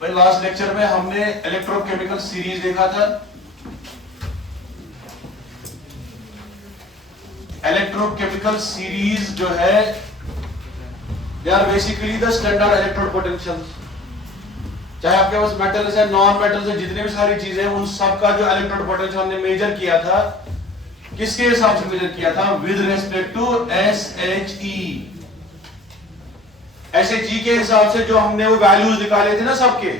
भाई last lecture में हमने इलेक्ट्रोकेमिकल सीरीज देखा था। इलेक्ट्रोकेमिकल सीरीज जो है they are basically the standard electrode potentials. चाहे आपके पास मेटल्स है, नॉन मेटल्स है, जितने भी सारी चीजें हैं, उन सब का जो इलेक्ट्रोड पोटेंशियल हमने मेजर किया था, किसके हिसाब से मेजर किया था? With respect to SHE। SHE के हिसाब से जो हमने वो वैल्यूज निकाले थे ना सबके,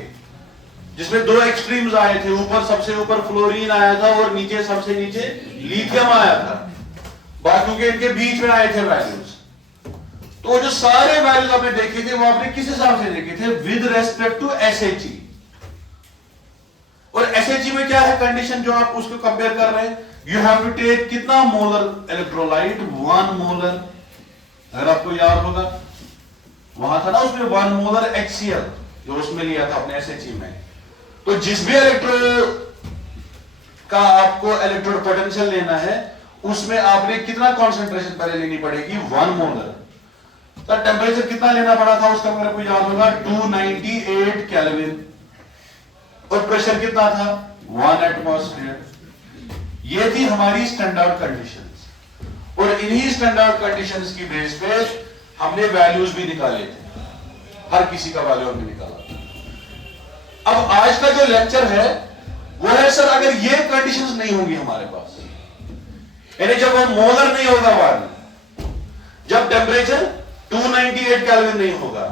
जिसमें दो एक्सट्रीम्स आए थे, ऊपर सबसे ऊपर फ्लोरीन आया था और नीचे सबसे नीचे लिथियम आया था, बाकी के इनके बीच में आए थे वैल्यूज। तो जो सारे वैल्यूज आपने देखे थे वो आपने किस हिसाब से देखे थे? With respect to SHE। और SHE में क्या है कंडीशन जो आप उसको कंपेयर कर रहे हैं? यू हैव टू टेक कितना मोलर इलेक्ट्रोलाइट? 1 मोलर। अगर आपको याद होगा वहां था ना उसमें 1 मोलर HCl जो उसमें लिया था अपने SHE में। तो जिस भी इलेक्ट्रोड का आपको इलेक्ट्रोड पोटेंशियल लेना है उसमें आपने कितना कॉन्सेंट्रेशन पहले लेनी पड़ेगी? 1 मोलर। तो टेम्परेचर कितना लेना पड़ा था उसका मेरे को याद होगा 298 केल्विन। और प्रेशर कितना था? 1 एटमॉस्फेयर। ये थी हमारी स्टैंडर्ड कंडीशंस। और इन्हीं स्टैंडर्ड कंडीशंस की बेस पे हमने वैल्यूज भी निकाले थे, हर किसी का वैल्यू हमने निकाला था। अब आज का जो लेक्चर है वो है सर अगर ये कंडीशंस नहीं होंगी हमारे पास, यानी जब वो मोलर नहीं होगा वैल्यू, जब टेम्परेचर 298 केल्विन नहीं होगा,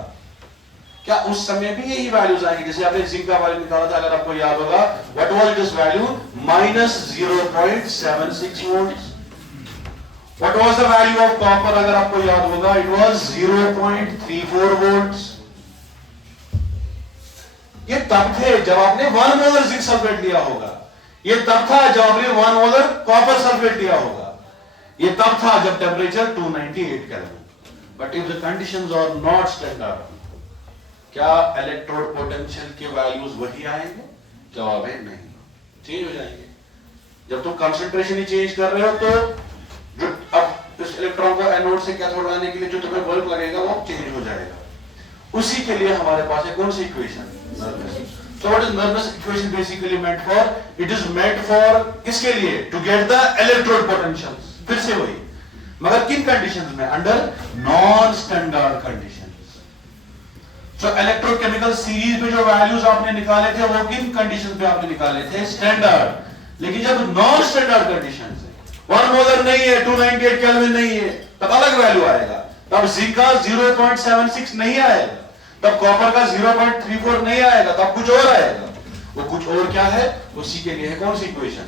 क्या उस समय भी यही वैल्यूज आएंगे? जैसे आपने जिंक का वैल्यू निकाला था, अगर आपको याद होगा, what was this value? -0.76 volts. What was the value of copper? अगर आपको याद होगा, it was 0.34 volts। ये तब थे जब आपने 1 मोलर जिंक सल्फेट लिया होगा। ये तब था जब आपने 1 मोलर कॉपर सल्फेट लिया होगा। ये तब था जब temperature 298 kelvin. But if the conditions are not standard, क्या इलेक्ट्रोड पोटेंशियल के वैल्यूज वही आएंगे? जवाब है नहीं, चेंज हो जाएंगे। जब तुम कंसंट्रेशन ही चेंज कर रहे हो तो जो अब इस इलेक्ट्रॉन को एनोड से कैथोड लाने के लिए जो तुम्हें वर्क लगेगा वो चेंज हो जाएगा। उसी के लिए हमारे पास है कौन सी equation? Nernst. So what is Nernst equation basically meant for? It is meant for किसके लिए? To get the electrode potentials। फिर से वही, मगर किन कंडीशंस में? Under non standard conditions. So electrochemical series में जो वैल्यूज आपने निकाले थे वो किन कंडीशंस पे आपने निकाले थे? स्टैंडर्ड। लेकिन जब नॉन स्टैंडर्ड कंडीशंस 1 मोलर नहीं है, 298 केल्विन नहीं है, तब अलग वैल्यू आएगा। तब जिंक का 0.76 नहीं आएगा, तब कॉपर का 0.34 नहीं आएगा, तब कुछ और आएगा। वो कुछ और क्या है? उसी के लिए है कौन सी इक्वेशन?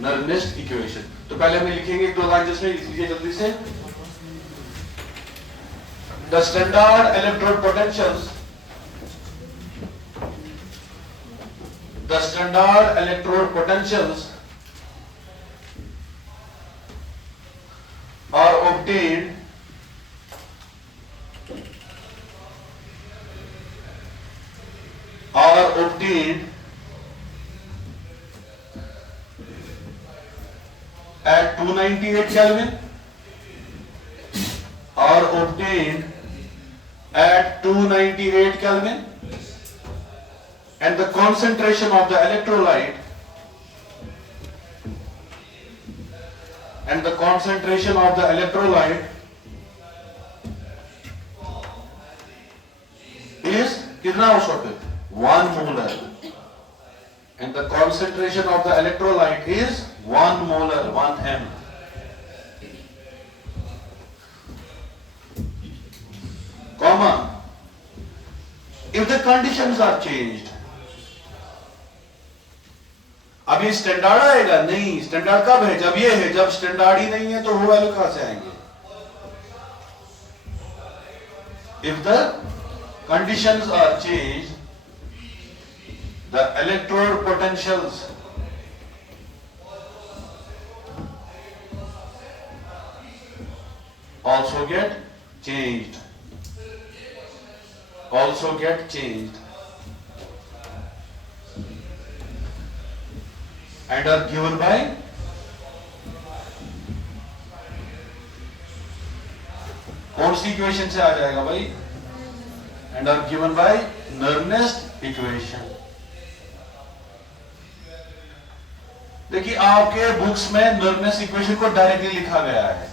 Nernst equation. तो पहले हम लिखेंगे एक दो लाइन जिसमें लिख लीजिए जल्दी से। The standard electrode potentials, the standard electrode potentials are obtained at 298 Kelvin, are obtained at 298 Kelvin, and the concentration of the electrolyte is कितना उस वक्त? 1 molar, and the concentration of the electrolyte is 1 molar, 1 m. Comma, if the conditions are changed, अब ये standard आएगा? नहीं। Standard कब है? जब ये है। जब स्टैंडर्ड ही नहीं है तो वो वैल्यू कहां से आएंगे? If the conditions are change, the electrode potentials also get changed, and are given by कौन सी इक्वेशन से आ जाएगा भाई? and are given by Nernst equation. देखिए आपके बुक्स में नर्नेस्ट इक्वेशन को डायरेक्टली लिखा गया है,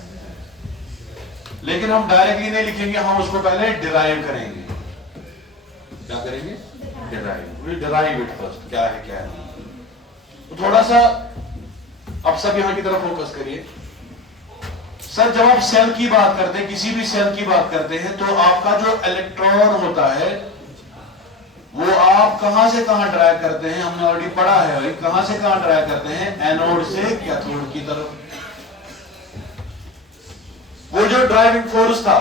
लेकिन हम डायरेक्टली नहीं लिखेंगे, हम उसको पहले डिराइव करेंगे। क्या करेंगे? Derive. We derive it first, क्या है क्या नहीं। तो थोड़ा सा अब सब यहां की तरफ फोकस करिए। सर जब आप सेल की बात करते हैं, किसी भी सेल की बात करते हैं, तो आपका जो इलेक्ट्रॉन होता है वो आप कहां से कहां ड्राइव करते हैं? हमने ऑलरेडी पढ़ा है भाई, कहां से कहां ड्राइव करते हैं? एनोड से कैथोड की तरफ। वो जो ड्राइविंग फोर्स था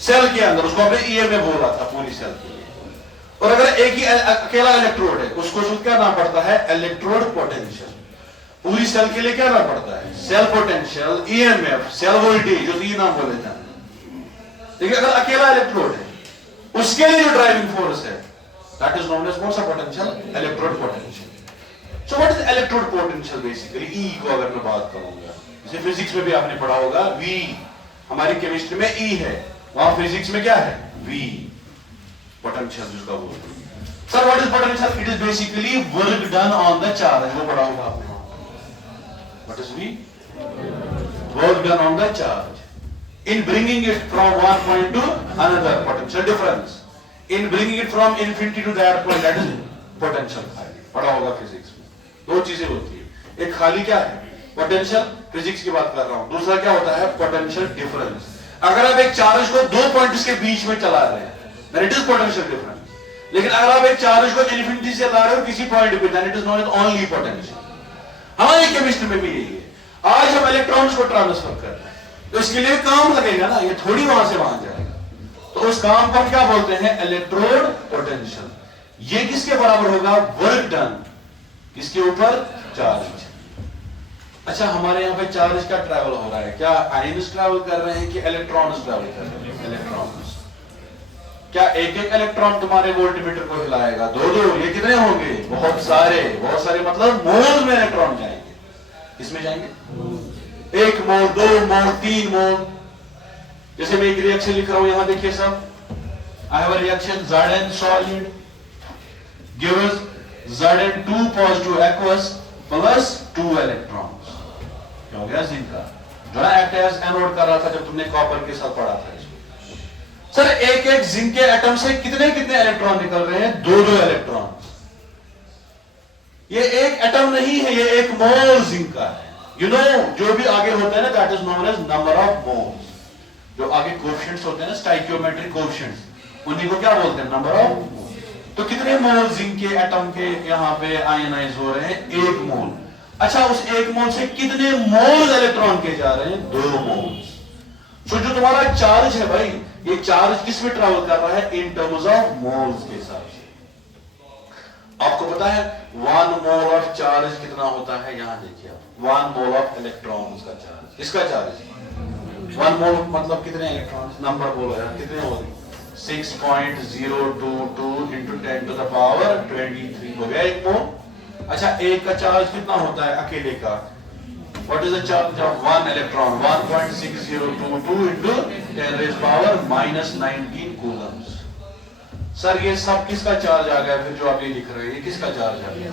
सेल के अंदर, उसको हमने ईएमएफ बोला था पूरी सेल के लिए। और अगर एक ही अकेला इलेक्ट्रोड है, उसको क्या नाम पड़ता है? Electrode potential. पूरी सेल के लिए क्या नाम पड़ता है? Cell potential, EMF, cell voltage, जो तीन नाम बोले थे। देखिए अगर अकेला इलेक्ट्रोड है, उसके लिए जो ड्राइविंग फोर्स है, that is known as what's a potential? Electrode potential. So what is electrode potential basically? E को अगर मैं बात करूंगा, जैसे फिजिक्स में भी आपने पढ़ा होगा वी, हमारी केमिस्ट्री में ई है, वहां फिजिक्स में क्या है? वी, पोटेंशियल जिसका बोलते हैं। Sir what is potential? It is basically work done on the charge. वो पढ़ा होगा आपने। What is V? Work done on the charge in bringing it from one point to another, potential difference in bringing it from infinity to that point, that is potential खाली। पढ़ा होगा physics में। दो चीजें होती है, एक खाली क्या है? पोटेंशियल, फिजिक्स की बात कर रहा हूं। दूसरा क्या होता है? Potential difference. अगर आप एक चार्ज को दो पॉइंट्स के बीच में चला रहे हैं, then it is potential difference। लेकिन अगर आप एक चार्ज को इन्फिनिटी से ला रहे हो किसी पॉइंट पे, then it is known as only potential। हमारी केमिस्ट्री में भी यही है। आज हम इलेक्ट्रॉन्स को ट्रांसफर कर रहे हैं, तो इसके लिए काम लगेगा ना, ये थोड़ी वहां से वहां जाएगा। तो उस काम को हम क्या बोलते हैं? Electrode potential. ये किसके बराबर होगा? वर्क डन किसके ऊपर? चार्ज। अच्छा हमारे यहाँ पे चार्ज का ट्रैवल हो रहा है, क्या आयन्स ट्रैवल कर रहे हैं कि इलेक्ट्रॉन्स ट्रैवल कर रहे हैं? इलेक्ट्रॉन्स। क्या एक एक इलेक्ट्रॉन तुम्हारे वोल्टमीटर को हिलाएगा? दो दो। ये कितने होंगे? बहुत सारे। बहुत सारे मतलब मोल में इलेक्ट्रॉन जाएंगे। किसमें जाएंगे? एक मोल, दो मोल, तीन मोल। जैसे मैं एक रिएक्शन लिख रहा हूं, यहां देखिए सब। I have a reaction Zn solid gives Zn2 positive aqueous plus 2 electrons। क्या हो गया? जिंक का जो है एक्ट एज एनोड कर रहा था जब तुमने कॉपर के साथ पढ़ा था इसको। सर एक एक जिंक के एटम से कितने कितने इलेक्ट्रॉन निकल रहे हैं? दो दो इलेक्ट्रॉन। ये एक एटम नहीं है, ये एक मोल जिंक का है। You know, जो भी आगे होता है ना, that is known as number of moles। जो आगे कोएफिशिएंट्स होते हैं ना, स्टाइकियोमेट्रिक कोएफिशिएंट्स, उन्हीं को क्या बोलते हैं? Number of mole. तो कितने मोल जिंक के एटम के यहाँ पे आयनाइज हो रहे हैं? एक मोल। अच्छा उस एक मोल से कितने मोल इलेक्ट्रॉन के जा रहे हैं? 2 मोल्स। तो जो तुम्हारा चार्ज है भाई, ये चार्ज किस में ट्रैवल कर रहा है? इन टर्म्स ऑफ मोल्स के हिसाब से। आपको पता है 1 मोल ऑफ चार्ज कितना होता है? यहां देखिए आप, 1 मोल ऑफ इलेक्ट्रॉन्स का चार्ज। इसका चार्ज 1 मोल मतलब कितने इलेक्ट्रॉन्स? नंबर बोलो यार, कितने हो गए? 6.022 into 10 to the power 23 हो गया 1 मोल। अच्छा एक का चार्ज कितना होता है अकेले का? What is the charge of 1 electron? 1.6022 into 10 raised power -19 Coulomb's. Sir ये सब किसका चार्ज आ गया? फिर जो आप ये लिख रहे हैं किसका चार्ज आ गया?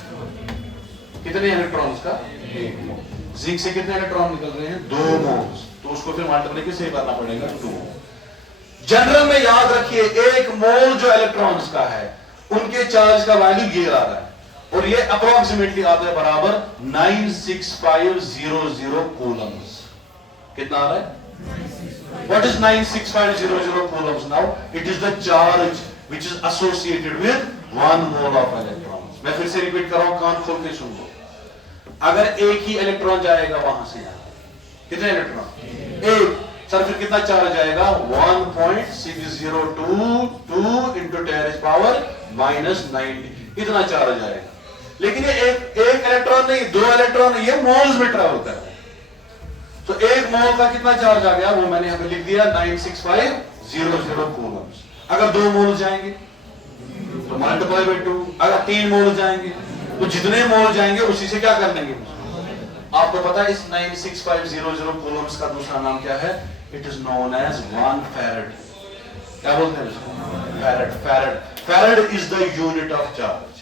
कितने इलेक्ट्रॉन्स का? 1 मोल। जिंक से कितने इलेक्ट्रॉन निकल रहे हैं? 2 मोल्स। तो उसको फिर मल्टीप्लाई से करना पड़ेगा 2। जनरल में याद रखिए 1 मोल जो इलेक्ट्रॉन्स का है उनके चार्ज का वैल्यू ये आ रहा है, और ये अप्रोक्सीमेटली आता है बराबर 96500 कूलम्स। कितना आ रहा है? What is 96500 Coulomb's? Now it is the charge which is associated with 1 mole of electrons। मैं फिर से रिपीट कर रहा हूं, कान खोल के सुन लो। अगर एक ही इलेक्ट्रॉन जाएगा वहां से यहां, कितने इलेक्ट्रॉन? एक। सर फिर कितना चार्ज आएगा? 1.6022 into 10 raised power -90, इतना चार्ज आएगा। लेकिन ये एक इलेक्ट्रॉन नहीं, 2 इलेक्ट्रॉन नहीं, ये मोल्स में ट्रैवल कर रहे हैं। तो 1 मोल का कितना चार्ज आ गया? वो मैंने यहां पे लिख दिया 96500 कूलम्स। अगर 2 मोल जाएंगे तो मल्टीप्लाई बाय 2। अगर 3 मोल जाएंगे तो जितने मोल जाएंगे उसी से क्या कर लेंगे? आपको पता है इस 96500 कूलम्स का दूसरा नाम क्या है? It is known as 1 faraday. क्या बोलते हैं उसको? Farad. Farad, farad is the unit of charge.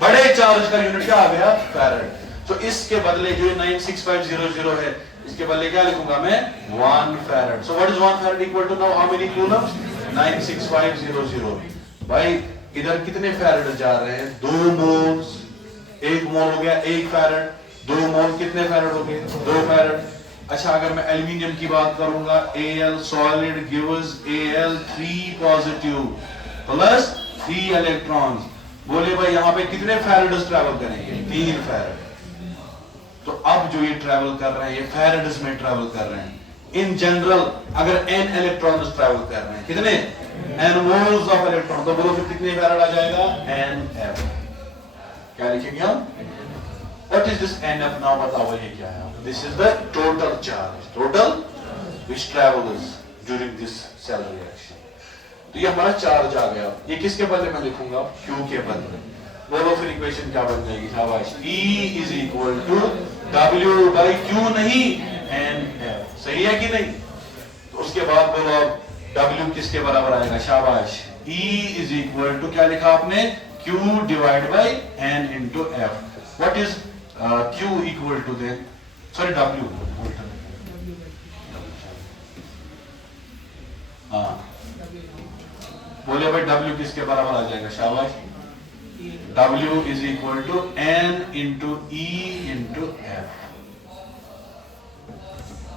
बड़े चार्ज का यूनिट क्या आ गया? फैरड। तो इसके बदले जो 96500 है, इसके बदले क्या लिखूंगा मैं? 1 farad. So what is 1 farad equal to now how many coulombs? 96500। भाई इधर कितने फैरड जा रहे हैं? 2 मोल्स। 1 मोल हो गया 1 फैरड, 2 मोल कितने फैरड हो गए? 2 फैरड। अच्छा, अगर मैं एल्यूमिनियम की बात करूंगा, Al solid gives Al 3 positive plus 3 electrons. बोले भाई यहां पे कितने फैरड्स ट्रैवल करेंगे? 3 फैरड। तो अब जो ये ट्रैवल कर रहे हैं, ये फैरड्स में ट्रैवल कर रहे हैं। इन जनरल अगर n इलेक्ट्रॉन्स ट्रैवल कर रहे हैं, कितने? n moles of electron. तो बोलो फिर कितने फैरड आ जाएगा? nf। क्या लिखेंगे हम? What is this NF now? बताओ ये क्या है? This is the total charge, total which travels during this cell reaction. तो ये हमारा चार्ज आ गया। ये किसके बदले में लिखूंगा? Q के बदले। बोलो फिर इक्वेशन क्या बन जाएगी? शाबाश। E is equal to W by Q, नहीं NF। सही है कि नहीं? तो उसके बाद बोलो W किसके बराबर आएगा? शाबाश। E is equal to क्या लिखा आपने? Q divided by N into F. What is Q equal to then? Sorry, W. हाँ, बोले भाई W किसके बराबर आ जाएगा? शाबाश। W is equal to N into E into F.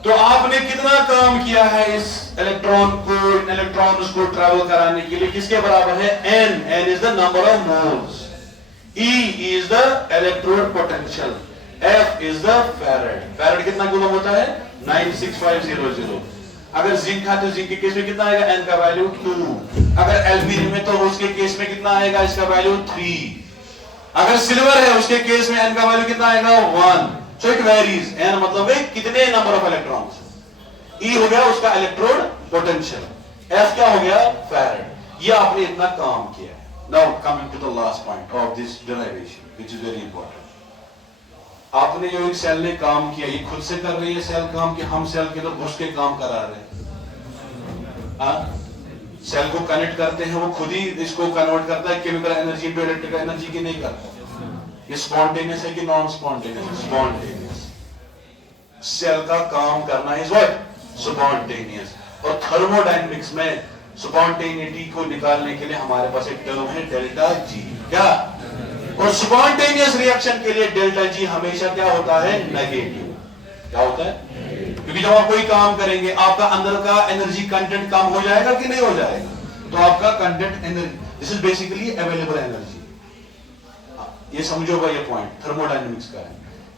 तो आपने कितना काम किया है इस इलेक्ट्रॉन को, इन इलेक्ट्रॉन्स को ट्रैवल कराने के लिए? किसके बराबर है? N. N is the number of moles. E is the electrode potential. F is the farad. Farad कितना कूलम होता है? 96500। अगर जिंक है तो जिंक के केस में कितना आएगा? N का वैल्यू 2। अगर एल्यूमिनियम है तो उसके केस में कितना आएगा? इसका वैल्यू 3। अगर सिल्वर है उसके केस में N का वैल्यू कितना आएगा? 1। So it varies. N मतलब है कितने नंबर ऑफ इलेक्ट्रॉन्स। E हो गया उसका इलेक्ट्रोड पोटेंशियल। F क्या हो गया? फैरड। ये आपने इतना काम किया है। Now coming to the last point of this derivation, which is very important. आपने जो एक सेल ने काम किया, ये खुद से कर रही है सेल काम, कि हम सेल के अंदर घुस के काम करा रहे हैं? सेल को कनेक्ट करते हैं, वो खुद ही इसको कन्वर्ट करता है chemical energy to electrical energy, की नहीं करता? ये स्पॉन्टेनियस है कि नॉन स्पॉन्टेनियस? स्पॉन्टेनियस। सेल का काम करना इज व्हाट? स्पॉन्टेनियस। और थर्मोडायनेमिक्स में स्पॉन्टेनिटी को निकालने के लिए हमारे पास एक टर्म है डेल्टा जी। क्या? और स्पॉन्टेनियस रिएक्शन के लिए डेल्टा जी हमेशा क्या होता है? नेगेटिव। क्या होता है? क्योंकि जब आप कोई काम करेंगे आपका अंदर का एनर्जी कंटेंट कम हो जाएगा कि नहीं हो जाएगा? तो आपका content energy, this is basically available energy. ये समझो भाई, ये पॉइंट थर्मोडायनेमिक्स का है।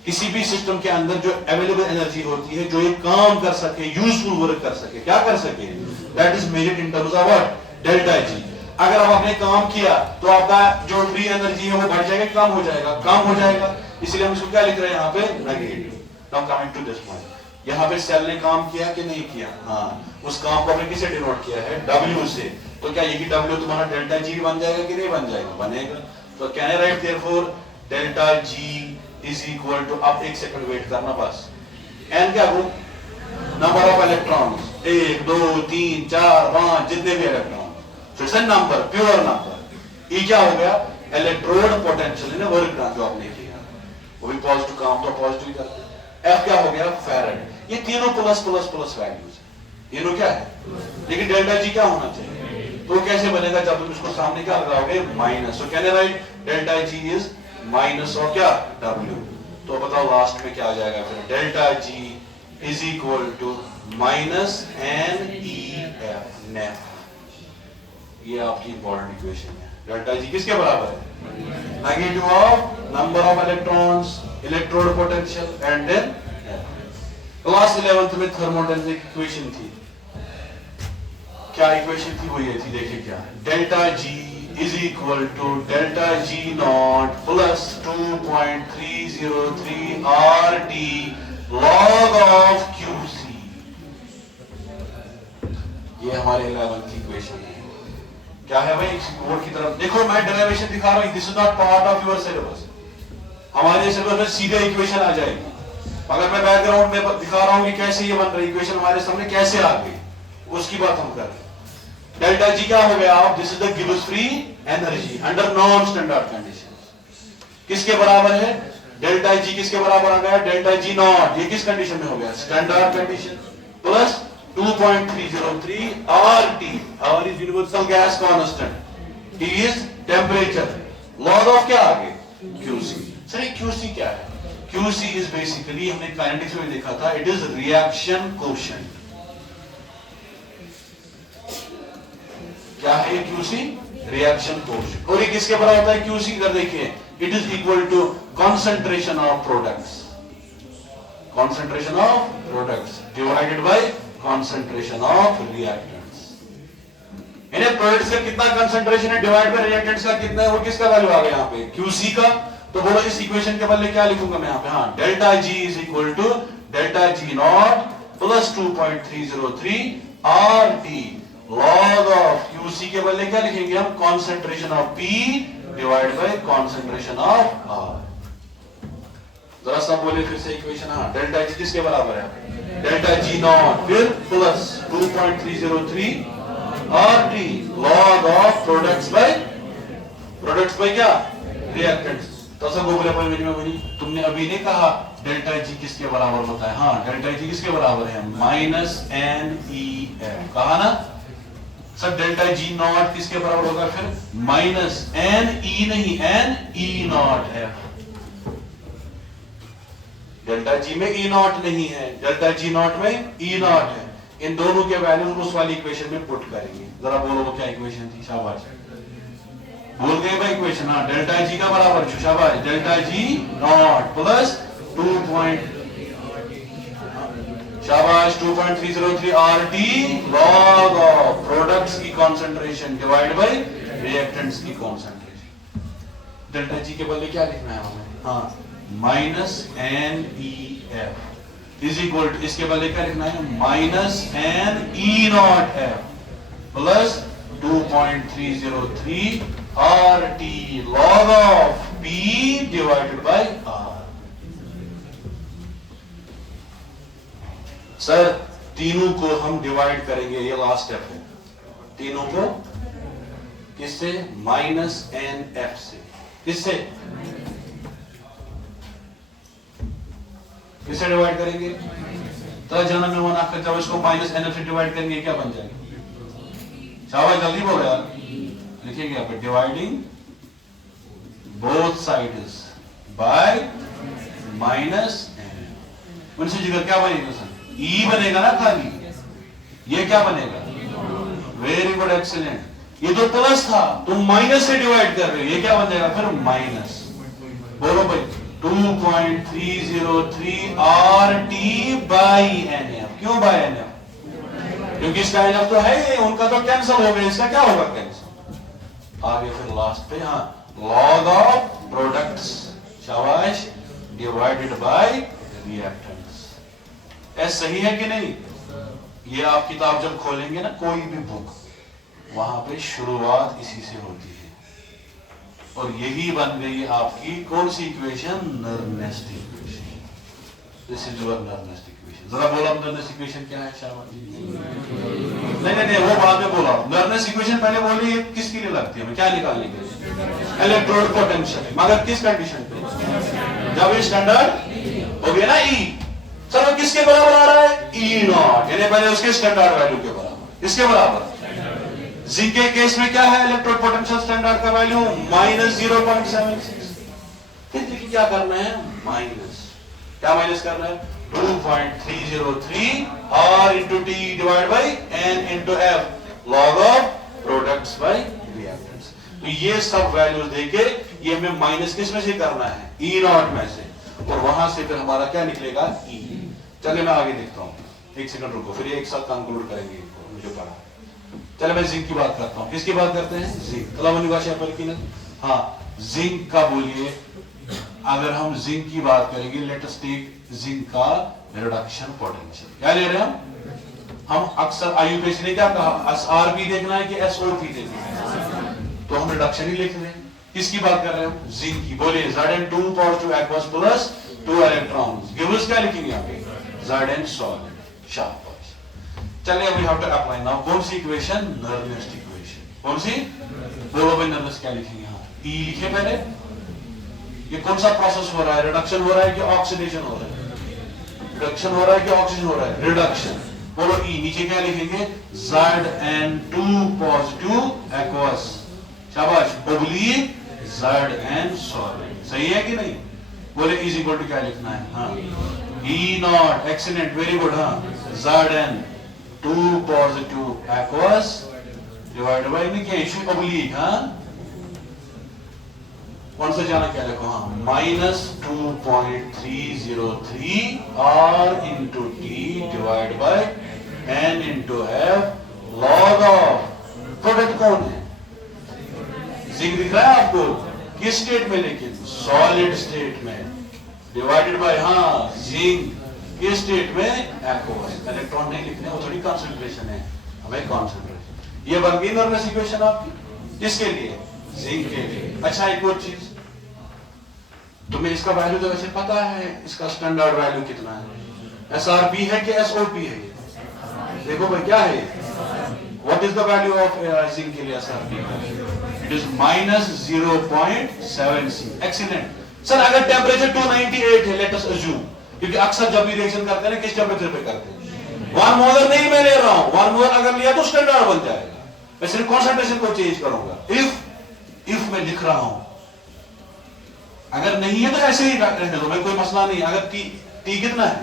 किसी भी सिस्टम के अंदर जो अवेलेबल एनर्जी होती है, जो एक काम कर सके, यूजफुल वर्क कर सके, क्या कर सके, that is measured in terms of what? Delta G. अगर आप आपने काम किया तो आपका जो फ्री एनर्जी है वो बढ़ जाएगा, कम हो जाएगा? कम हो जाएगा। इसलिए हम इसको क्या लिख रहे हैं यहाँ पे? Negative. Now coming to this point, यहाँ पे सेल ने काम किया कि नहीं किया? हाँ, उस काम को आपने किससे डिनोट किया है? W से। तो क्या ये W तुम्हारा डेल्टा जी बन जाएगा कि नहीं बन जाएगा? बनेगा। तो can I write therefore delta G is equal to, अब 1 सेकंड वेट करना बस, N क्या हो? नंबर ऑफ इलेक्ट्रॉन्स, 1 2 3 4 5 जितने भी electron, so it's a number, pure number. E क्या हो गया? इलेक्ट्रोड पोटेंशियल, ना वर्क जो आपने किया, वो भी पॉजिटिव काम तो पॉजिटिव करते हैं। F क्या हो गया? फैरड। ये तीनों प्लस प्लस प्लस वैल्यूज है, तीनों क्या है? लेकिन डेल्टा जी क्या होना चाहिए? तो कैसे बनेगा जब तुम इसको सामने क्या लगाओगे? Minus. So can I right delta G is minus of क्या? W। तो बताओ लास्ट में क्या आ जाएगा फिर? Delta G is equal to minus NEF, नेफ। ये आपकी इंपॉर्टेंट इक्वेशन है। डेल्टा जी किसके बराबर है? Negative of number of electrons, electrode potential and then class 11th में थर्मोडायनेमिक इक्वेशन थी। क्या इक्वेशन थी? वो ये थी, देखिए क्या, delta G is equal to delta G naught plus 2.303 RT log of QC। ये हमारे 11th की इक्वेशन है। क्या है भाई? बोर्ड की तरफ देखो, मैं डेरिवेशन दिखा रहा हूं, this is not part of your syllabus. हमारे सिलेबस में सीधे इक्वेशन आ जाएगी। अगर मैं बैकग्राउंड में दिखा रहा हूं कि कैसे ये बन रही इक्वेशन हमारे सामने कैसे आ गई, उसकी बात हम कर रहे हैं। डेल्टा जी क्या हो गया? आप this is the Gibbs free energy under non standard condition. किसके बराबर है? डेल्टा जी किसके बराबर आ गया? Delta G not. ये किस कंडीशन में हो गया? Standard condition. Plus 2.303 RT, our is universal gas constant, T is temperature, log of क्या आगे? QC। सर ये QC क्या है? QC इज बेसिकली, हमने काइनेटिक्स में देखा था, इट इज रिएक्शन कोशेंट। क्या है ये QC? Reaction quotient. और ये किसके बराबर होता है QC? इधर देखिए, it is equal to concentration of products, concentration of products divided by concentration of reactants। इन्हें प्रोडक्ट्स का कितना कंसंट्रेशन है डिवाइड बाय रिएक्टेंट्स का कितना है, वो किसका वैल्यू आ गया यहाँ पे? QC का। तो बोलो इस इक्वेशन के बदले क्या लिखूंगा मैं यहाँ पे? हाँ, delta G is equal to delta G naught plus 2.303 RT log of QC के बदले क्या लिखेंगे हम? Concentration of P divide by concentration of R। जरा सा बोले फिर से इक्वेशन। हाँ, डेल्टा जी किसके बराबर है? डेल्टा जी नॉट फिर plus 2.303 RT log of products by क्या? रिएक्टेंट्स। तो सब बोले में तुमने अभी नहीं कहा डेल्टा जी किसके बराबर होता है? हाँ, डेल्टा जी किसके बराबर है? -NEF। कहा ना सर? डेल्टा जी नॉट किसके बराबर होगा फिर? -NE नहीं, NE0F। डेल्टा जी में E नॉट नहीं है, डेल्टा जी नॉट में E नॉट है। इन दोनों के वैल्यूज उस वाली इक्वेशन में पुट करेंगे। जरा बोलो वो क्या इक्वेशन थी? शाबाश, बोल गए भाई इक्वेशन। हाँ, डेल्टा जी का बराबर, शाबाश, delta G naught plus 2.303 RT log of products की कॉन्सेंट्रेशन डिवाइड बाय रिएक्टेंट्स की कॉन्सेंट्रेशन। डेल्टा जी के बदले क्या लिखना है हमें? हाँ, -NEF इज इक्वल टू, इसके बदले क्या लिखना है? -NE0F plus 2.303 RT log of P divided by R। Sir तीनों को हम डिवाइड करेंगे, ये लास्ट स्टेप है। तीनों को किससे? -NF से। किससे? किससे डिवाइड करेंगे? तो जन्म में होना फिर जब इसको -NF से डिवाइड करेंगे क्या बन जाएगा? शाबाश, जल्दी बोलो यार। लिखेंगे यहाँ पे dividing both sides by -NF। उनसे जगह क्या बनेगा सर? E बनेगा ना खाली। ये क्या बनेगा? Very good, excellent. ये तो प्लस था, तुम माइनस से डिवाइड कर रहे हो, ये क्या बन जाएगा फिर? माइनस। बोलो भाई, 2.303 RT बाई NF। क्यों बाई NF? क्योंकि इसका NF तो है ही, उनका तो कैंसिल हो गया, इसका क्या होगा? कैंसिल। आगे फिर लास्ट पे, हाँ, लॉग ऑफ प्रोडक्ट्स, शाबाश, डिवाइडेड बाय रिएक्टेंट्स। ऐसा सही है कि नहीं? ये आप किताब जब खोलेंगे ना, कोई भी बुक, वहां पे शुरुआत इसी से होती है। और यही बन गई आपकी कौन सी equation? Nernst equation. This is your Nernst equation. जरा बोलो नर्नेस्ट इक्वेशन क्या है? शाबाश। नहीं, वो बाद में बोला। नर्नेस्ट इक्वेशन पहले बोली, ये किसके लिए लगती है? हमें क्या निकालने के लिए? Electrode potential. मगर किस कंडीशन पे? जब ये स्टैंडर्ड हो गया ना E। सर वो किसके बराबर आ रहा है? E नॉट, यानी पहले उसके स्टैंडर्ड वैल्यू के बराबर। किसके बराबर? जिंक के केस में क्या है? इलेक्ट्रोड पोटेंशियल स्टैंडर्ड का वैल्यू -0.76। फिर क्या करना है? माइनस, क्या माइनस करना है? 2.303 R into T divide by N into F log of products by reactants. तो ये सब वैल्यूज देके ये हमें माइनस किस में से करना है? E नॉट में से। और वहां से फिर हमारा क्या निकलेगा? E। चलिए मैं आगे देखता हूँ, एक सेकंड रुको, फिर एक साथ कंक्लूड करेंगे मुझे पढ़ा। चलो मैं जिंक की बात करता हूँ। किसकी बात करते हैं? जिंक। हाँ, जिंक का बोलिए, अगर हम जिंक की बात करेंगे, लेट अस टेक जिंक का रिडक्शन पोटेंशियल। क्या ले रहे हैं हम अक्सर आईयूपीएसी ने क्या कहा? एसआरपी देखना है कि एसओपी देखना है, तो हम रिडक्शन ही लिख रहे हैं। किसकी बात कर रहे हैं हम? जिंक की। बोलिए Zn2 positive aqueous plus 2 electrons gives क्या लिखेंगे यहाँ पे? Zn solid. शाबाश। चलिए we have to apply now कौन सी इक्वेशन? Nernst equation. कौन सी? बोलो भाई नर्नेस्ट क्या लिखेंगे यहाँ? E लिखे पहले। ये कौन सा प्रोसेस हो रहा है? रिडक्शन हो रहा है कि ऑक्सीडेशन हो रहा है? रिडक्शन हो रहा है कि ऑक्सीजन हो रहा है? रिडक्शन। बोलो E। नीचे क्या लिखेंगे? ZN2 positive aqueous. शाबाश। Oblique ZN solid. सही है कि नहीं? बोले इज इक्वल टू क्या लिखना है? हाँ E not. Excellent, very good. हाँ ZN2 positive aqueous divide bye में क्या इशू? ओब्लिक। हाँ कौन सा जाना क्या देखो? हाँ -2.303 R into T divide by N into F log of product कौन है? जिंक दिख रहा है आपको? किस स्टेट में? लेकिन सॉलिड स्टेट में डिवाइडेड बाय हाँ जिंक किस स्टेट में? एक्वस। इलेक्ट्रॉन नहीं लिखने, वो थोड़ी कंसंट्रेशन है, हमें कंसंट्रेशन। ये बन गई नॉर्मल इक्वेशन आपकी। किसके लिए? जिंक के लिए। अच्छा एक और चीज, तुम्हें इसका वैल्यू तो वैसे पता है, इसका स्टैंडर्ड वैल्यू कितना है? SRP है कि SOP है? देखो भाई क्या है? What is the value of zinc के लिए SRP? It is -0.76। Excellent sir. अगर टेम्परेचर 298 है, लेट अस अज्यूम, क्योंकि अक्सर जब भी रिएक्शन करते हैं ना किस टेम्परेचर पे करते हैं? 1 मोलर नहीं मैं ले रहा हूं, 1 मोलर अगर लिया तो स्टैंडर्ड बन जाएगा। मैं सिर्फ कॉन्सेंट्रेशन को चेंज करूंगा। इफ मैं लिख रहा हूं, अगर नहीं है तो ऐसे ही रहने दो, मैं कोई मसला नहीं। अगर टी कितना है?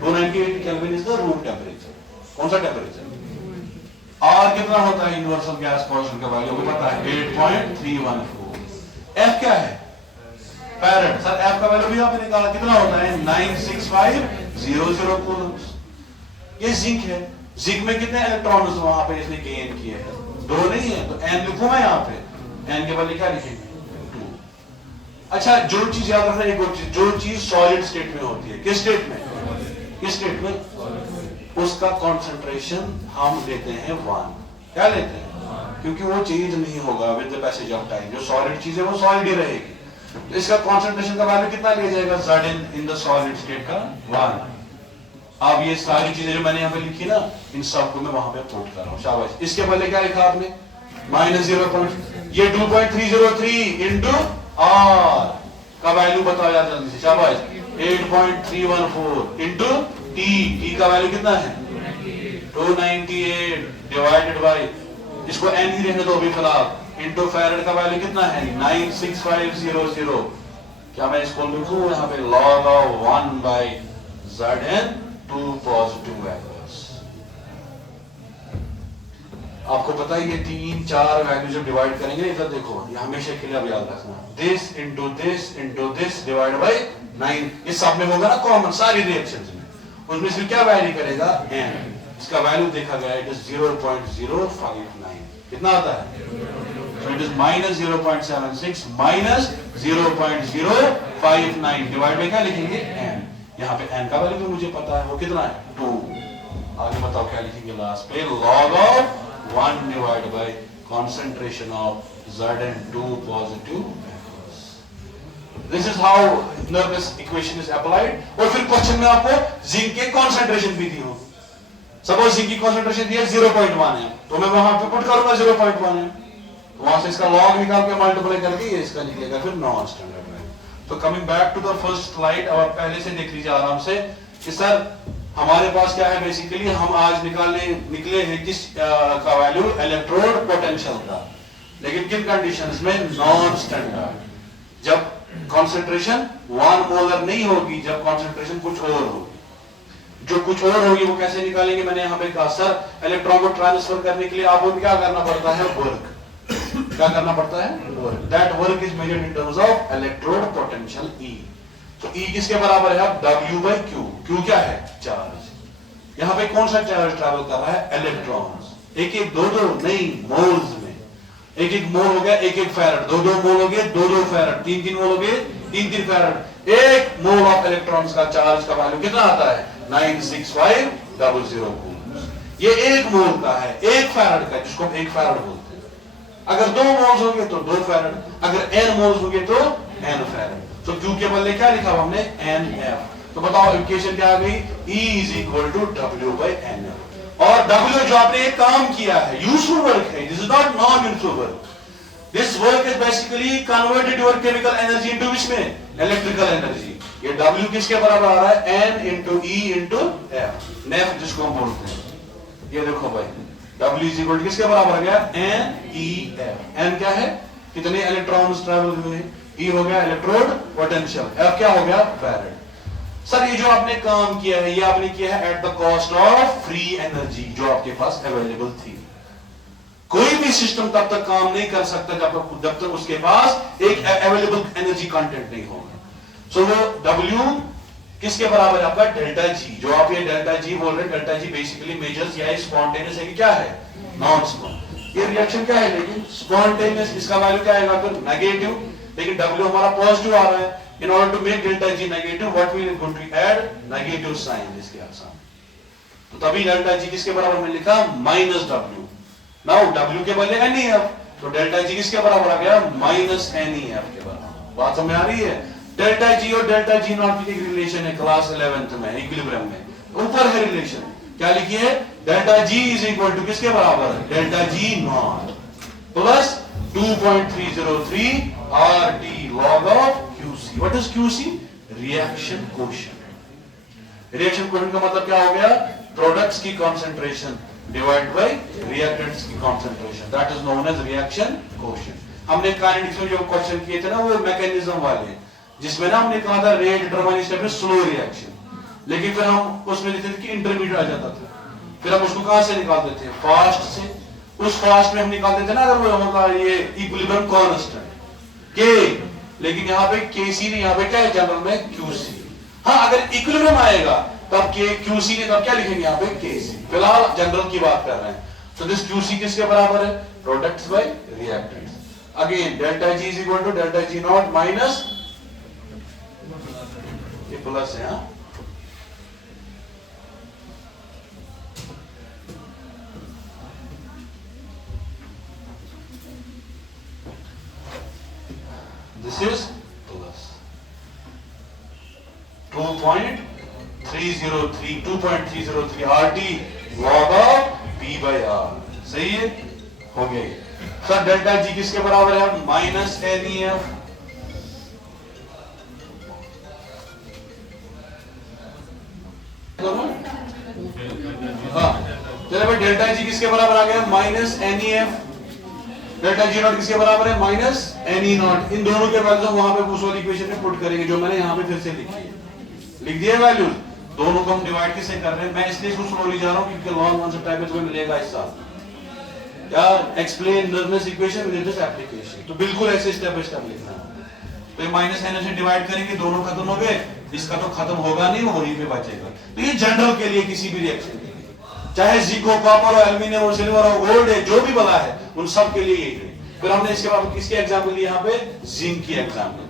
298 kelvin is the room temperature. कौन सा टेम्परेचर? R कितना होता है यूनिवर्सल गैस कांस्टेंट का वैल्यू को पता है? 8.314। F क्या है? फैरेड। सर F का वैल्यू भी आपने निकाला, कितना होता है? 96500 कूलम्स। ये जिंक है। जिंक में कितने इलेक्ट्रॉन्स वहां पे इसने गेन किए हैं? 2 नहीं है, तो N लिखूं मैं यहाँ पे? N के बदले क्या लिखेंगे? 2। अच्छा जो चीज याद रखना, एक और चीज, जो चीज सॉलिड स्टेट में होती है, किस स्टेट में? किस स्टेट में? उसका कंसंट्रेशन हम लेते हैं 1। क्या लेते हैं? क्योंकि वो चेंज नहीं होगा with the passage of time. जो सॉलिड चीज है वो सॉलिड ही रहेगी। तो इसका कंसंट्रेशन का वैल्यू कितना लिया जाएगा? Zn in the solid state का 1। अब ये सारी चीजें जो मैंने यहाँ पे लिखी ना, इन सबको मैं वहां पे पुट कर रहा हूँ। शाबाश। इसके पहले क्या लिखा आपने? -0. ये 2.303 इंटू R का वैल्यू बताओ यार जल्दी से। शाबाश। 8.314 इंटू T का वैल्यू कितना है? 298 डिवाइडेड बाय, इसको N ही रहने दो अभी फिलहाल, इंटू फैरेड का वैल्यू कितना है? 96500। क्या मैं इसको लिखूं यहाँ पे? log of 1 by Zn2 positive aqueous. आपको पता है ये 3-4 वैल्यू जब डिवाइड करेंगे, इधर देखो, ये हमेशा के लिए अब याद रखना, this into this divide by 9। ये सब में होगा ना कॉमन, सारी रिएक्शंस में। उसमें से क्या वैल्यू करेगा? N। इसका वैल्यू देखा गया, इट इज 0.059। कितना आता है? So it is -0.76 -0.059 divide by क्या लिखेंगे? N। यहाँ पे N का वैल्यू भी मुझे पता है, वो कितना है? 2। आगे बताओ क्या लिखेंगे लास्ट पे? log of 1 divide by concentration of Zn2 positive. This is how Nernst equation is applied। और फिर क्वेश्चन में आपको जिंक के कंसंट्रेशन भी दी हो। सपोज जिंक की कंसंट्रेशन दी है 0.1 है, तो मैं वहां पे पुट करूंगा 0.1 है, वहां से इसका लॉग निकाल के मल्टीप्लाई करके ये इसका निकलेगा फिर नॉन स्टैंडर्ड वैल्यू। तो coming back to the first slide, अब आप पहले से देख लीजिए आराम से कि सर हमारे पास क्या है। बेसिकली हम आज निकले हैं किस का वैल्यू? इलेक्ट्रोड पोटेंशियल का, लेकिन किन कंडीशंस में? Non standard. जब कंसंट्रेशन 1 मोलर नहीं होगी, जब कंसंट्रेशन कुछ और होगी। जो कुछ और होगी वो कैसे निकालेंगे? मैंने यहाँ पे कहा सर इलेक्ट्रॉन को ट्रांसफर करने के लिए आपको क्या करना पड़ता है? वर्क। क्या करना पड़ता है? Work. That work is measured in terms of electrode potential E। तो E किसके बराबर है? W/Q। Q क्या है? चार्ज। यहाँ पे कौन सा चार्ज ट्रैवल कर रहा है? इलेक्ट्रॉन्स। एक दो नहीं, मोल्स में। एक मोल हो गया 1 फैरेड, 2 मोल हो गए 2 फैरेड, 3 मोल हो गए 3 फैरेड। 1 मोल ऑफ इलेक्ट्रॉन्स का चार्ज का वैल्यू कितना आता है? 96500 कूलम्स। ये 1 मोल का है, 1 फैरेड का, जिसको हम 1 फैरेड बोलते हैं। अगर 2 मोल्स होंगे तो 2 फैरेड, अगर n मोल्स होंगे तो n फैरेड। तो Q के बदले क्या लिखा हमने? NF। तो बताओ इक्वेशन क्या आ गई? E = W/NF। और W जो आपने काम किया है, यूजफुल वर्क है, this is not non useful work. This work is basically converted your chemical energy into विच में इलेक्ट्रिकल एनर्जी. ये W किसके बराबर आ रहा है? N into E into F, नेफ जिसको हम बोलते हैं. ये देखो भाई, W इज इक्वल किसके बराबर आ गया? N E F. N क्या है? कितने इलेक्ट्रॉन्स ट्रैवल हुए? E हो गया इलेक्ट्रोड पोटेंशियल, F क्या हो गया? फैराड. सर ये जो आपने काम किया है, ये आपने किया है at the cost of free energy जो आपके पास अवेलेबल थी. कोई भी सिस्टम तब तक काम नहीं कर सकता जब तक उसके पास एक अवेलेबल एनर्जी कंटेंट नहीं होगा. सो वो W किसके बराबर है आपका? Delta G. जो आप ये डेल्टा जी बोल रहे हैं, डेल्टा जी बेसिकली मेजर्स या स्पॉन्टेनियस है कि क्या है? Non spontaneous. ये रिएक्शन क्या है लेकिन? स्पॉन्टेनियस. इसका वैल्यू क्या आएगा फिर? नेगेटिव. लेकिन W हमारा पॉजिटिव आ रहा है. In order to make delta G negative, what we are going to add? Negative sign इसके साथ. तो तभी डेल्टा G किसके बराबर में लिखा? Minus W. Now W के बदले NEF, तो डेल्टा G किसके बराबर आ गया? माइनस NEF के बराबर. बात समझ आ रही है? डेल्टा G और डेल्टा G नॉट की एक रिलेशन है क्लास 11th में, इक्विलिब्रियम में. ऊपर है रिलेशन. क्या लिखिए? Delta G is equal to किसके बराबर? Delta G naught plus 2.303 RT log of QC. What is QC? Reaction quotient. Reaction quotient का मतलब क्या हो गया? Products की concentration divided by reactants की concentration. That is known as reaction quotient. हमने काइनेटिक्स में जो क्वेश्चन किए थे ना, वो मैकेनिज्म वाले, जिसमें ना हमने कहा था रेट डिटरमाइन स्टेप में स्लो रिएक्शन. लेकिन फिर हम उसमें लिखते थे कि इंटरमीडिएट आ जाता था. फिर हम उसको कहां से निकालते थे? फास्ट से. उस फास्ट में हम निकालते थे ना अगर वो होगा ये इक्विलिब्रियम कांस्टेंट के. लेकिन यहाँ पे Kc नहीं, यहाँ पे क्या है जनरल में? Qc. हाँ, अगर इक्विलिब्रियम आएगा तब के Qc ने तब क्या लिखेंगे यहाँ पे? Kc. फिलहाल जनरल की बात कर रहे हैं. तो दिस Qc किसके बराबर है? Products by reactants. Again delta G is equal to delta G naught minus ये प्लस है. हाँ, this is plus 2.303 RT log of P by R. सही है? हो गया. सर डेल्टा G किसके बराबर है? Minus NEF. हाँ, चलो भाई, डेल्टा G किसके बराबर आ गया? Minus NEF. Delta G not किसके बराबर है? Minus NE not. इन दोनों के वैल्यूज हम वहां पे उस वाली इक्वेशन में पुट करेंगे जो मैंने यहाँ पे फिर से लिखी है. लिख दिए वैल्यूज. दोनों को हम डिवाइड किससे कर रहे हैं? मैं इसलिए इसको स्लोली जा रहा हूँ क्योंकि लॉन्ग आंसर टाइप में तुम्हें मिलेगा इस साल. क्या? Explain nervous equation with this application. तो बिल्कुल ऐसे स्टेप बाय स्टेप लिखना है. तो ये माइनस NF से डिवाइड करेंगे, दोनों खत्म हो गए. इसका तो खत्म होगा नहीं, वो वहीं पे बचेगा. तो ये जनरल के लिए किसी भी रिएक्शन के लिए, चाहे जिंक हो, कॉपर हो, एल्यूमिनियम हो, सिल्वर हो, गोल्ड है, जो भी बला है, उन सब के लिए यही है. फिर हमने इसके बाद किसके एग्जाम्पल लिए? यहाँ पे जिंक की एग्जाम्पल.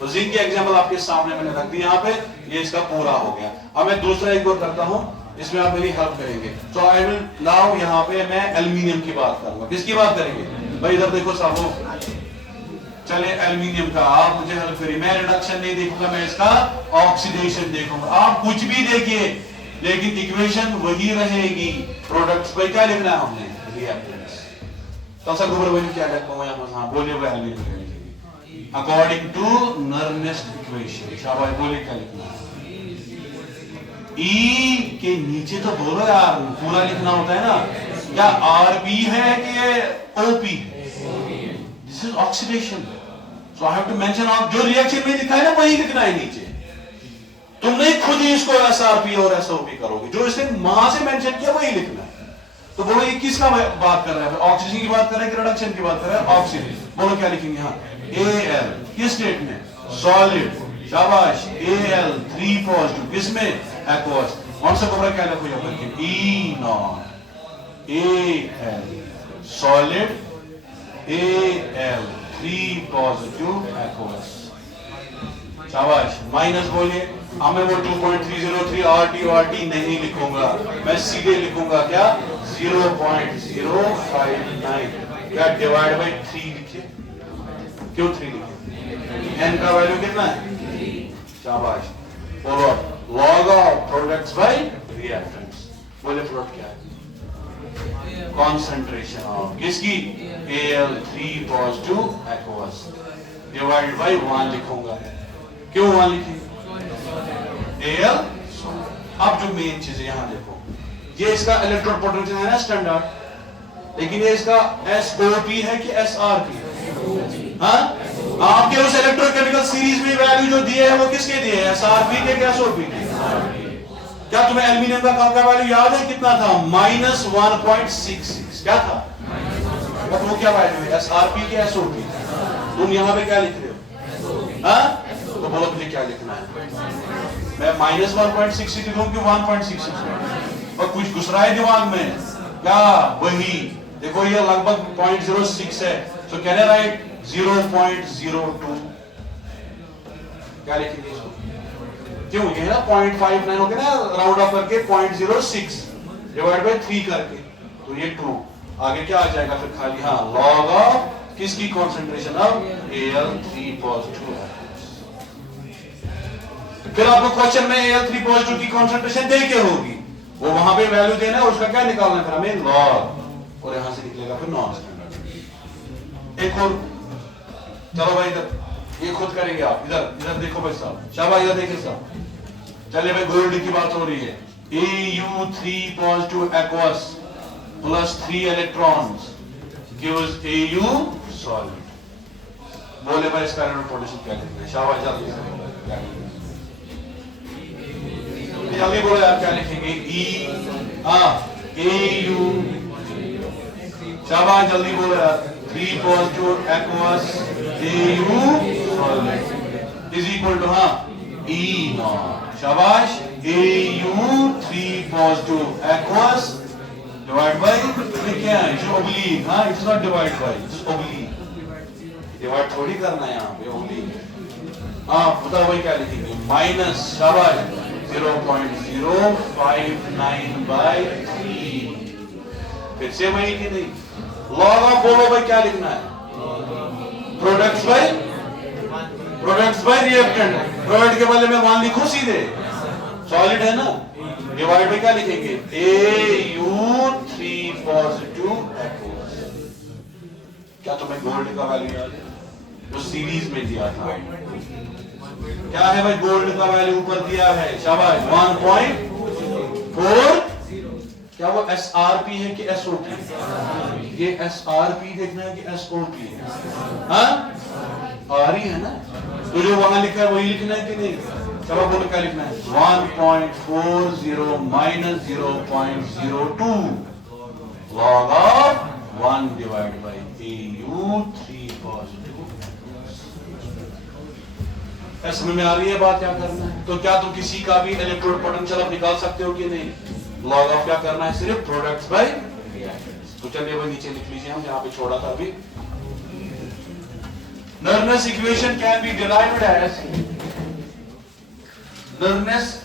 तो जिंक की एग्जाम्पल आपके सामने मैंने रख दी यहाँ पे. ये इसका पूरा हो गया. अब मैं दूसरा एक और करता हूँ, इसमें आप मेरी हेल्प करेंगे. तो आई विल नाउ यहाँ पे मैं एल्यूमिनियम की बात करूंगा. किसकी बात करेंगे भाई? इधर देखो साहब, चले एल्यूमिनियम का. आप मुझे हेल्प करिए. मैं रिडक्शन नहीं देखूंगा, मैं इसका ऑक्सीडेशन देखूंगा. आप कुछ भी देखिए लेकिन इक्वेशन वही रहेगी. प्रोडक्ट्स पे क्या लिखना है हमने? रिएक्टेंट्स. तो सर गोबर वही क्या लिखा हुआ है? हाँ, बोलिए वो एल्यूमिनियम अकॉर्डिंग टू नर्नेस्ट इक्वेशन. शाबाश, बोलिए क्या लिखना है? E के नीचे तो बोलो यार, पूरा लिखना होता है ना. क्या RP है कि OP है? This is oxidation. So I have to mention of जो रिएक्शन में लिखा है ना वही लिखना है नीचे. तुम नहीं खुद ही इसको SRP और SOP करोगे. जो इसने मां से मेंशन किया वही लिखना है. तो बोलो ये किसका बात कर रहा है? ऑक्सीजन की बात कर रहा है कि रिडक्शन की बात कर रहा है? ऑक्सीजन. बोलो क्या लिखेंगे? यहाँ Al किस स्टेट में? सॉलिड. शाबाश. Al 3 positive. किसमें? एक्वस. कौन सा कमरा क्या लिखो यहाँ पर? E not Al solid Al 3 positive aqueous. शाबाश. माइनस बोलिए. अब मैं वो 2.303 RT नहीं लिखूंगा, मैं सीधे लिखूंगा क्या? 0.059. क्या? डिवाइड बाय 3 लिखिए. क्यों 3 लिखिए? n का वैल्यू कितना है? 3. शाबाश. बोलो log of products by reactants. बोले प्लॉट क्या है? कॉन्सेंट्रेशन ऑफ किसकी? Al3 positive aqueous divide bye 1 लिखूंगा। क्यों 1 लिखेंगे? Al। अब जो मेन चीज है यहां देखो, ये इसका इलेक्ट्रोड पोटेंशियल है ना स्टैंडर्ड, लेकिन ये इसका SOP है कि SRP है? हाँ, आपके उस इलेक्ट्रोकेमिकल सीरीज में वैल्यू जो दिए है वो किसके दिए हैं? SRP के क्या SOP के? क्या तुम्हें एल्यूमिनियम का कम का वैल्यू याद है कितना था? -1.66 क्या था? तो वो क्या वैल्यू है? SRP के SOP? तुम यहां पे क्या लिख रहे हो? हाँ, तो बोलो मुझे क्या लिखना है? मैं -1.66 लिखूं कि 1.66? और कुछ घुस रहा है दिमाग में क्या? वही देखो, ये लगभग 0.06 है, तो कैन आई राइट 0.02? क्या लिखेंगे इसको? क्यों? ये ना 0.59 हो गया ना, राउंड ऑफ करके 0.06 डिवाइड बाय 3 करके, तो ये 2 आगे क्या आ जाएगा फिर? खाली हाँ, लॉग ऑफ किसकी कॉन्सेंट्रेशन ऑफ Al3 पॉजिटिव है। फिर आपको क्वेश्चन में Al3 पॉजिटिव की कॉन्सेंट्रेशन दे के होगी, वो वहां पे वैल्यू देना है, उसका क्या निकालना है फिर हमें? लॉग, और यहां से निकलेगा फिर नॉन स्टैंडर्ड। एक और, चलो भाई इधर ये खुद करेंगे आप। इधर इधर देखो भाई साहब, शाबाश, इधर देखिए साहब। चलिए भाई, गोल्ड की बात हो रही है। Au3 positive aqueous plus 3 electrons gives Au solid. बोले भाई इसका इलेक्ट्रोड पोटेंशियल क्या लिखना है? शाबाश, जल्दी जल्दी बोलो यार, क्या लिखेंगे? Au, शाबाश जल्दी बोलो यार। 3 positive aqueous Au solid is equal to हाँ E नॉट। शाबाश, Au3 positive aqueous divide by क्या है? It's oblique. हाँ, it's not divide by, it's oblique. Divide थोड़ी करना है यहाँ पे, ओब्लिक। हाँ बताओ भाई क्या लिखेंगे? माइनस, शाबाश, 0.059 बाय 3। फिर से वही कि नहीं? लॉग ऑफ बोलो भाई क्या लिखना है? Products bye reactant. प्रोडक्ट के बदले में 1 लिखो सीधे, सॉलिड है ना, डिवाइड बाय क्या लिखेंगे? Au3 positive aqueous. क्या तुम्हें गोल्ड का वैल्यू याद है जो सीरीज में दिया था? क्या है भाई? गोल्ड का वैल्यू ऊपर दिया है, शाबाश, 1.4। क्या वो SRP है कि SOP? ये SRP देखना है कि SOP है? हाँ, RE है ना, तो जो वहां लिखा है वही लिखना है कि नहीं? चलो बोलो क्या लिखना है? 1.40 minus 0.02 log of 1 divide by Au3 positive. समझ में आ रही है बात? क्या करना है? तो क्या तुम किसी का भी इलेक्ट्रोड पोटेंशियल आप निकाल सकते हो कि नहीं? लॉग ऑफ क्या करना है? सिर्फ प्रोडक्ट्स बाय रिएक्टेंट्स। तो चलिए भाई नीचे लिख लीजिए, हम जहां पे छोड़ा था अभी। Nernst equation can be derived as Nernst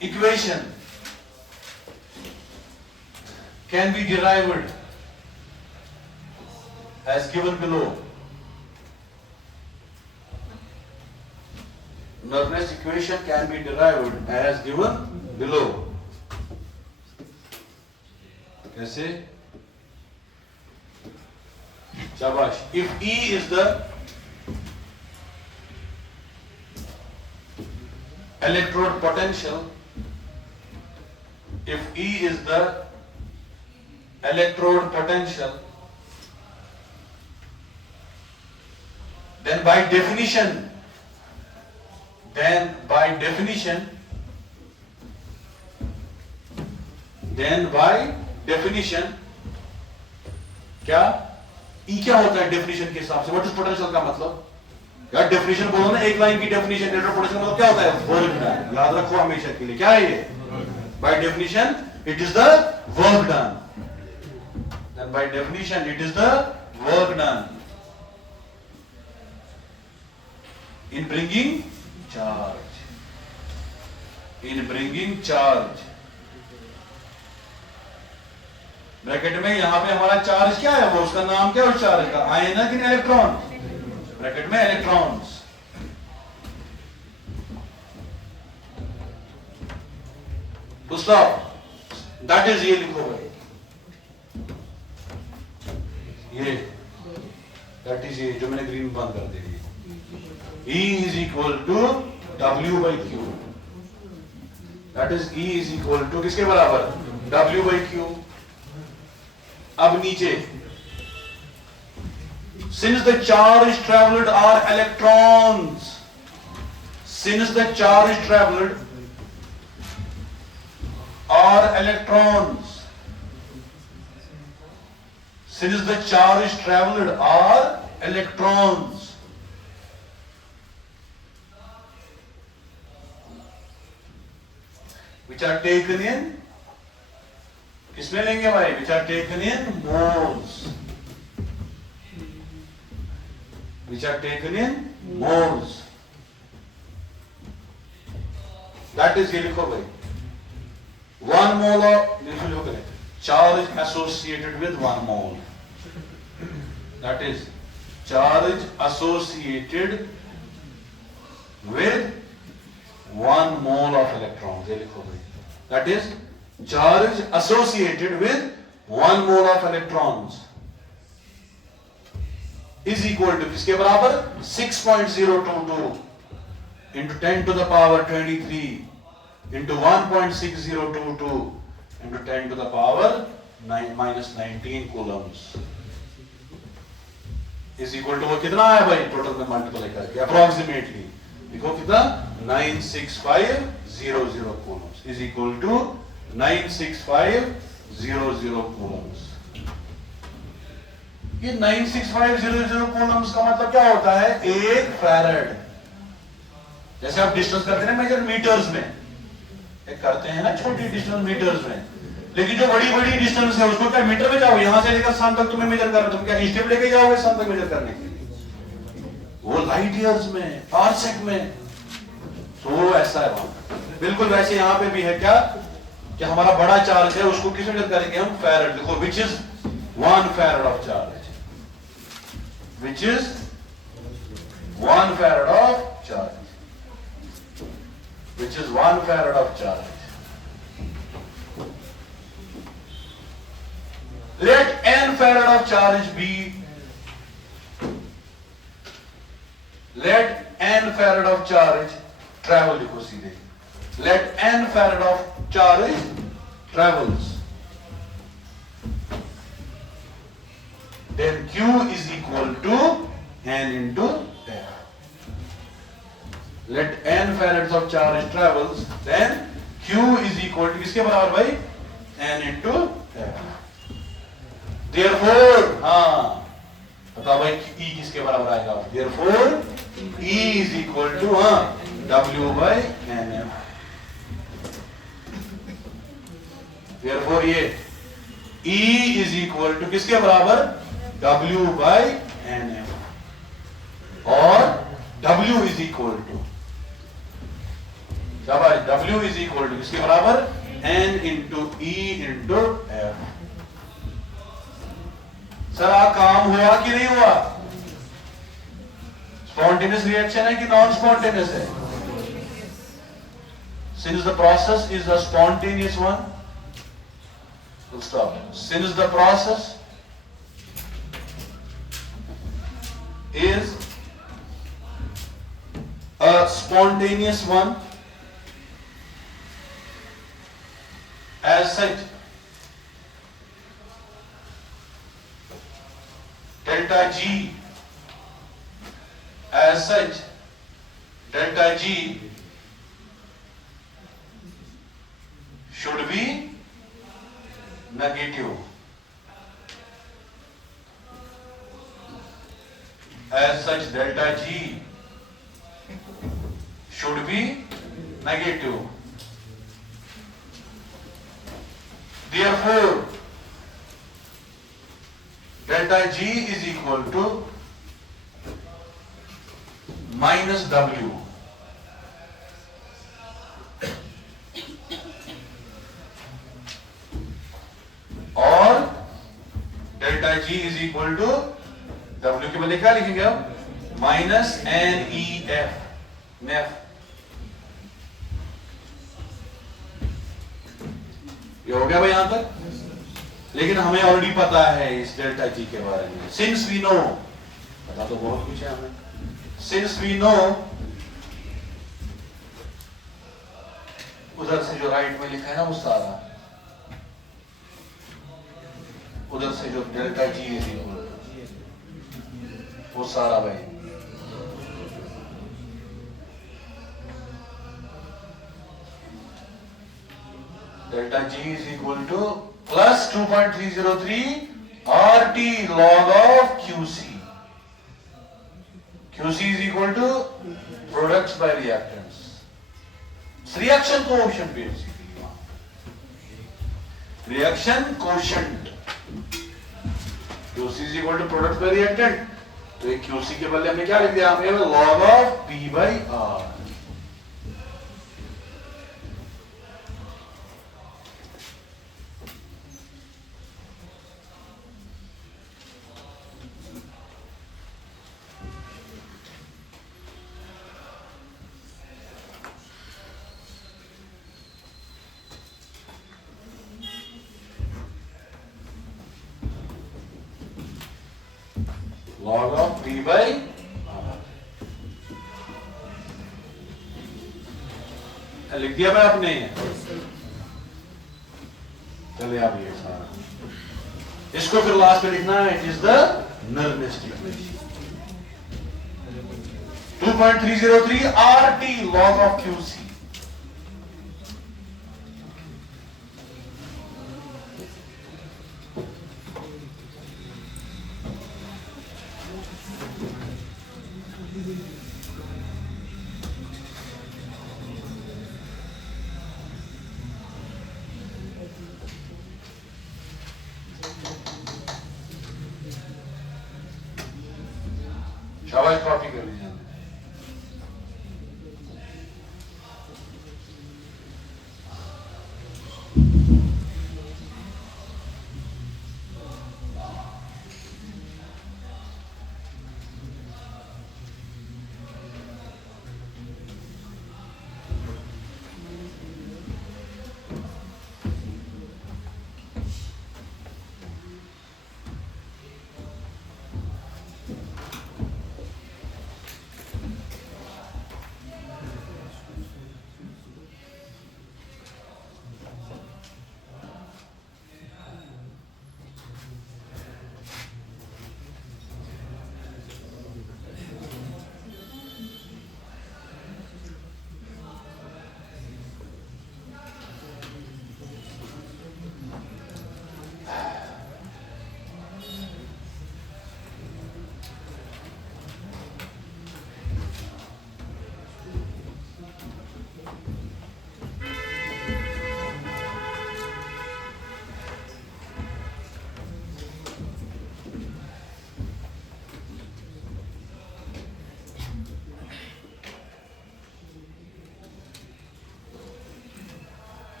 equation can be derived as given below. Nernst equation can be derived as given below. कैसे? शाबाश। If E is the electrode potential, if E is the electrode potential, then by definition क्या E क्या होता है definition के हिसाब से? What is potential का मतलब? यार डेफिनेशन बोलो ना, एक लाइन की डेफिनेशन। इलेक्ट्रोड पोटेंशियल मतलब क्या होता है? Work done. याद रखो हमेशा के लिए, क्या है ये? By definition it is the work done. Then by definition it is the work done in bringing charge। Bracket में यहां पे हमारा चार्ज क्या है? वो उसका नाम क्या है उस चार्ज का? आयन है कि इलेक्ट्रॉन? ब्रैकेट में इलेक्ट्रॉन्स। तो स्टॉप। दैट इज, ये लिखो भाई, ये दैट इज, ये जो मैंने ग्रीन बंद कर दी, E is equal to W by Q, that is E is equal to किसके बराबर, W by Q. अब नीचे, since the charge traveled are electrons, since the charge traveled are electrons, since the charge traveled are electrons, which are taken in, किसमें लेंगे भाई, which are taken in moles, which are taken in moles, that is, ये लिखो भाई, 1 mole of, लिखो करें, charge associated with 1 mole, that is, charge associated with 1 mole of electrons, ये लिखो भाई, that is, charge associated with 1 mole of electrons is equal to किसके बराबर, 6.022 into 10 to the power 23 into 1.6022 into 10 to the power minus 19 coulombs is equal to, वो कितना आया भाई total में मल्टीप्लाई करके अप्रोक्सीमेटली देखो कितना, 96500 coulombs is equal to 96500 coulombs. ये 96500 coulombs का मतलब क्या होता है, 1 फैराड, जैसे आप डिस्टेंस करते हैं मेजर मीटर्स में, एक करते हैं ना छोटी डिस्टेंस मीटर्स में, लेकिन जो बड़ी बड़ी डिस्टेंस है उसको क्या मीटर में जाओगे, यहां से लेकर सान तक तुम्हें मेजर करना, तुम क्या स्टेप लेके जाओगे सान तक मेजर करने के लिए, वो लाइट ईयर्स में, पारसेक में, तो ऐसा है वहां. बिल्कुल वैसे यहां पे भी है क्या कि हमारा बड़ा चार्ज है उसको किस मेजर करेंगे हम, फैराड. देखो which is 1 farad of charge, which is 1 farad of charge, which is 1 farad of charge. Let n farad of charge be, let n farad of charge travel, लिखो सीधे, let n farad of charge travels, then Q is equal to n into f. Let n farads of charge travels, then Q is equal to किसके बराबर भाई, n into f. Therefore, हाँ बताओ भाई E किसके बराबर आएगा, therefore E is equal to W by NF. therefore ये E is equal to किसके बराबर, W by NF, और W is equal to क्या भाई, W is equal to किसके बराबर, N into E into F. Sir काम हुआ कि नहीं हुआ, स्पॉन्टेनियस रिएक्शन है कि नॉन स्पॉन्टेनियस है, since the process is a spontaneous one, we'll stop. Since the process is a spontaneous one, as such delta G, as such delta G should be negative, as such delta G should be negative. Therefore delta G is equal to minus W, और delta G is equal to W के बदले क्या लिखेंगे हम, minus NEF, नेफ. ये हो गया भाई यहां तक? लेकिन हमें ऑलरेडी पता है इस डेल्टा जी के बारे में। सिंस वी नो, पता तो बहुत कुछ है हमें। सिंस वी नो, उधर से जो राइट में लिखा है ना वो सारा, उधर से जो डेल्टा जी इज इक्वल वो सारा भाई, delta G is equal two plus 2.303 RT log of QC. QC is equal to products by reactants. It's reaction quotient basically. Reaction quotient. QC is equal to products by reactant. तो एक QC के बदले हमने क्या लिख दिया? हमने log of P by R. Log of P by R. लिख दिया भाई आपने? चलिए अब ये सारा, इसको फिर लास्ट में लिखना है, it is the Nernst equation. 2.303 RT log of QC. शाबाश, कॉपी कर लीजिए।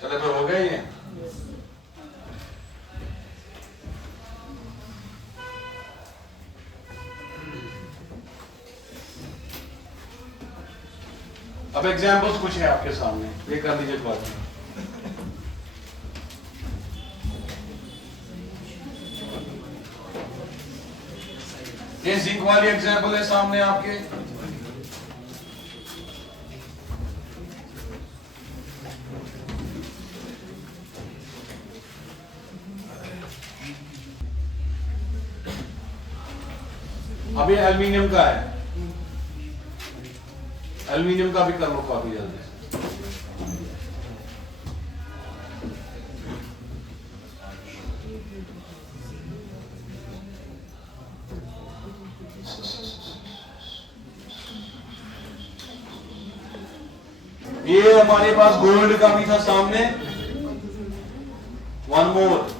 चले फिर हो गया ये। अब एग्जाम्पल्स कुछ है आपके सामने, ये कर लीजिए बात। ये जिंक वाली एग्जाम्पल है सामने आपके। अब ये एल्यूमिनियम का है, एल्यूमिनियम का भी कर लो काफी जल्दी। ये हमारे पास गोल्ड का भी था सामने, वन मोर।